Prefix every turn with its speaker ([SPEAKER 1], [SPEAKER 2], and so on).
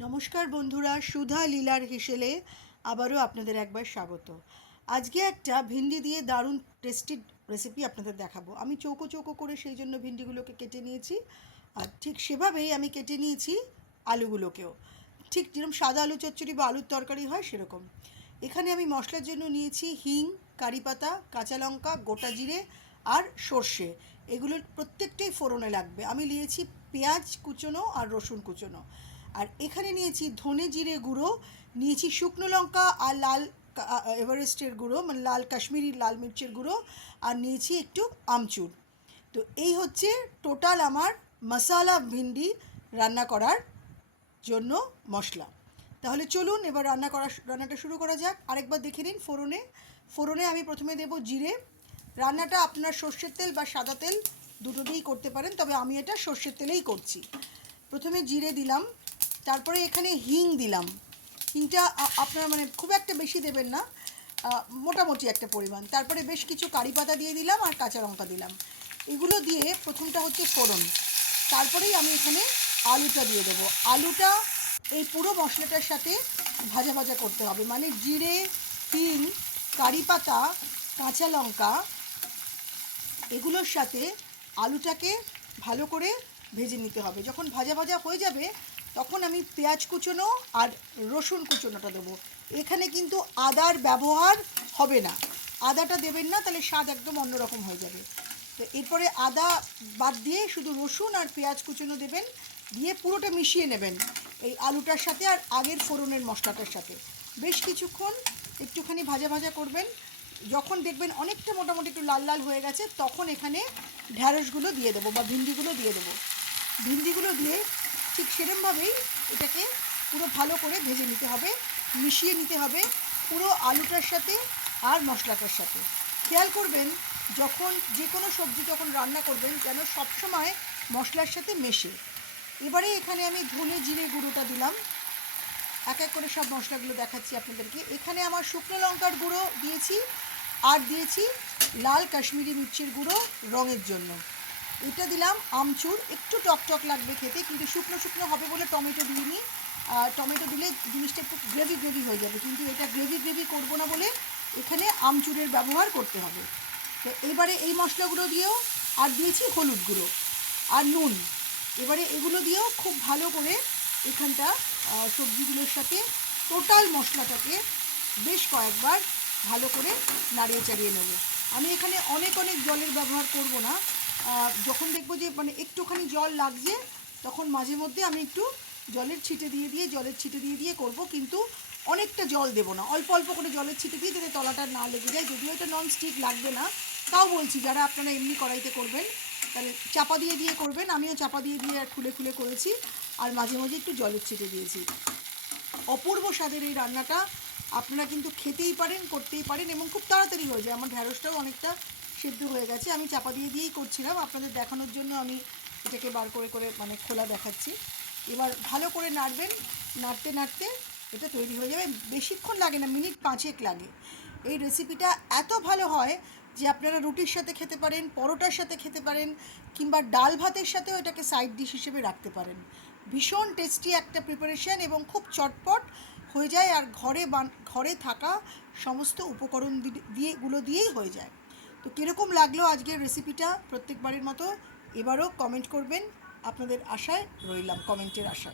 [SPEAKER 1] নমস্কার বন্ধুরা, সুধা লীলার হিসেলে আবারও আপনাদের একবার স্বাগত। আজকে একটা ভিন্ডি দিয়ে দারুণ টেস্টি রেসিপি আপনাদের দেখাবো। আমি চৌকো চৌকো করে সেই জন্য ভিন্ডিগুলোকে কেটে নিয়েছি, আর ঠিক সেভাবেই আমি কেটে নিয়েছি আলুগুলোকেও। ঠিক যেরকম সাদা আলু চচ্চড়ি বা আলুর তরকারি হয় সেরকম। এখানে আমি মশলার জন্য নিয়েছি হিং, কারি পাতা, কাঁচা লঙ্কা, গোটা জিরে আর সর্ষে। এগুলোর প্রত্যেকটাই ফোড়নে লাগবে। আমি নিয়েছি পেঁয়াজ কুচোনো আর রসুন কুচোনো। আর এখানে নিয়েছি ধনে জিরে গুঁড়ো, নিয়েছি শুকনো লঙ্কা আর লাল এভারেস্টের গুঁড়ো মানে লাল কাশ্মীরি লাল মির্চের গুঁড়ো আর নিয়েছি একটু আমচুর। তো এই হচ্ছে টোটাল আমার মশালা ভিন্ডি রান্না করার জন্য মশলা। তাহলে চলুন এবার রান্না করা রান্নাটা শুরু করা যাক। আরেকবার দেখে নিন ফোড়নে। ফোড়নে আমি প্রথমে দেব জিরে। রান্নাটা আপনার সর্ষের তেল বা সাদা তেল দুটো দিয়েই করতে পারেন, তবে আমি এটা সর্ষের তেলেই করছি। প্রথমে জিরে দিলাম। তারপরে এখানে হিং দিলাম। হিংটা আপনারা মানে খুব একটা বেশি দেবেন না মোটামুটি একটা পরিমাণ। তারপরে বেশ কিছু কারি পাতা দিয়ে দিলাম আর কাঁচা লঙ্কা দিলাম। এগুলো দিয়ে প্রথমটা হচ্ছে ফোড়ন। তারপরেই আমি এখানে আলুটা দিয়ে দেবো। আলুটা এই পুরো মশলাটার সাথে ভাজা ভাজা করতে হবে। মানে জিরে, হিং, কারি পাতা, কাঁচা লঙ্কা, এগুলোর সাথে আলুটাকে ভালো করে ভেজে নিতে হবে। যখন ভাজা ভাজা হয়ে যাবে তখন আমি পেঁয়াজ কুচোনো আর রসুন কুচোনোটা দেবো। এখানে কিন্তু আদার ব্যবহার হবে না। আদাটা দেবেন না, তাহলে স্বাদ একদম অন্যরকম হয়ে যাবে। তো এরপরে আদা বাদ দিয়ে শুধু রসুন আর পেঁয়াজ কুচোনো দেবেন, দিয়ে পুরোটা মিশিয়ে নেবেন এই আলুটার সাথে আর আগের ফোড়নের মশলাটার সাথে। বেশ কিছুক্ষণ একটুখানি ভাজা ভাজা করবেন। যখন দেখবেন অনেকটা মোটামুটি একটু লাল লাল হয়ে গেছে, তখন এখানে ঢ্যাঁড়সগুলো দিয়ে দেবো বা ভিন্ডিগুলো দিয়ে দেবো। ভিন্ডিগুলো দিয়ে ঠিক সেরমভাবেই এটাকে পুরো ভালো করে ভেজে নিতে হবে, মিশিয়ে নিতে হবে পুরো আলুটার সাথে আর মশলাটার সাথে। খেয়াল করবেন, যখন যে কোনো সবজি যখন রান্না করবেন যেন সবসময় মশলার সাথে মেশে। এবারে এখানে আমি ধনে জিরে গুঁড়োটা দিলাম। এক এক করে সব মশলাগুলো দেখাচ্ছি আপনাদেরকে। এখানে আমার শুকনো লঙ্কার গুঁড়ো দিয়েছি, আর দিয়েছি লাল কাশ্মীরি মির্চির গুঁড়ো রঙের জন্য। এটা দিলাম, আমচুর, একটু টক টক লাগবে খেতে, কিন্তু শুকনো শুকনো হবে বলে টমেটো দিইনি। টমেটো দিলে জিনিসটা একটু গ্রেভি গ্রেভি হয়ে যাবে, কিন্তু এটা গ্রেভি গ্রেভি করব না বলে এখানে আমচুরের ব্যবহার করতে হবে। তো এবারে এই মশলাগুলো দিয়েও, আর দিয়েছি হলুদ গুঁড়ো আর নুন। এবারে এগুলো দিয়েও খুব ভালো করে এখানটা সবজিগুলোর সাথে টোটাল মশলাটাকে বেশ কয়েকবার ভালো করে নাড়িয়ে চাড়িয়ে নেব। আমি এখানে অনেক অনেক জলের ব্যবহার করব না যখন দেখব যে মানে একটুখানি জল লাগছে, তখন মাঝে মধ্যে আমি একটু জলের ছিটে দিয়ে দিয়ে, জলের ছিটে দিয়ে দিয়ে করব, কিন্তু অনেকটা জল দেবো না। অল্প অল্প করে জলের ছিটে দিয়ে যাতে তলাটা না লেগে যায়। যদিও এটা নন স্টিক লাগবে না, তাও বলছি যারা আপনারা এমনি কড়াইতে করবেন, তাহলে চাপা দিয়ে দিয়ে করবেন। আমিও চাপা দিয়ে দিয়ে খুলে খুলে করেছি, আর মাঝে মাঝে একটু জলের ছিটে দিয়েছি। অপূর্ব স্বাদের এই রান্নাটা আপনারা কিন্তু খেতেই পারেন, করতেই পারেন, এবং খুব তাড়াতাড়ি হয়ে যায়। আমার ঢ্যাঁড়সটাও অনেকটা সেদ্ধ হয়ে গেছে। আমি চাপা দিয়ে দিয়েই করছিলাম। আপনাদের দেখানোর জন্য আমি এটাকে বার করে করে মানে খোলা দেখাচ্ছি। এবার ভালো করে নাড়বেন। নাড়তে নাড়তে এটা তৈরি হয়ে যাবে। বেশিক্ষণ লাগে না, মিনিট পাঁচেক লাগে। এই রেসিপিটা এত ভালো হয় যে আপনারা রুটির সাথে খেতে পারেন, পরোটার সাথে খেতে পারেন, কিংবা ডাল ভাতের সাথেও এটাকে সাইড ডিশ হিসেবে রাখতে পারেন। ভীষণ টেস্টি একটা প্রিপারেশন এবং খুব চটপট হয়ে যায় আর ঘরে ঘরে থাকা সমস্ত উপকরণ দি- দিয়ে গুলো দিয়েই হয়ে যায়। তো কীরকম লাগল আজকের রেসিপিটা প্রত্যেকবারের মতো? এবারও কমেন্ট করবেন। আপনাদের আশায় রইলাম কমেন্টের আশায়।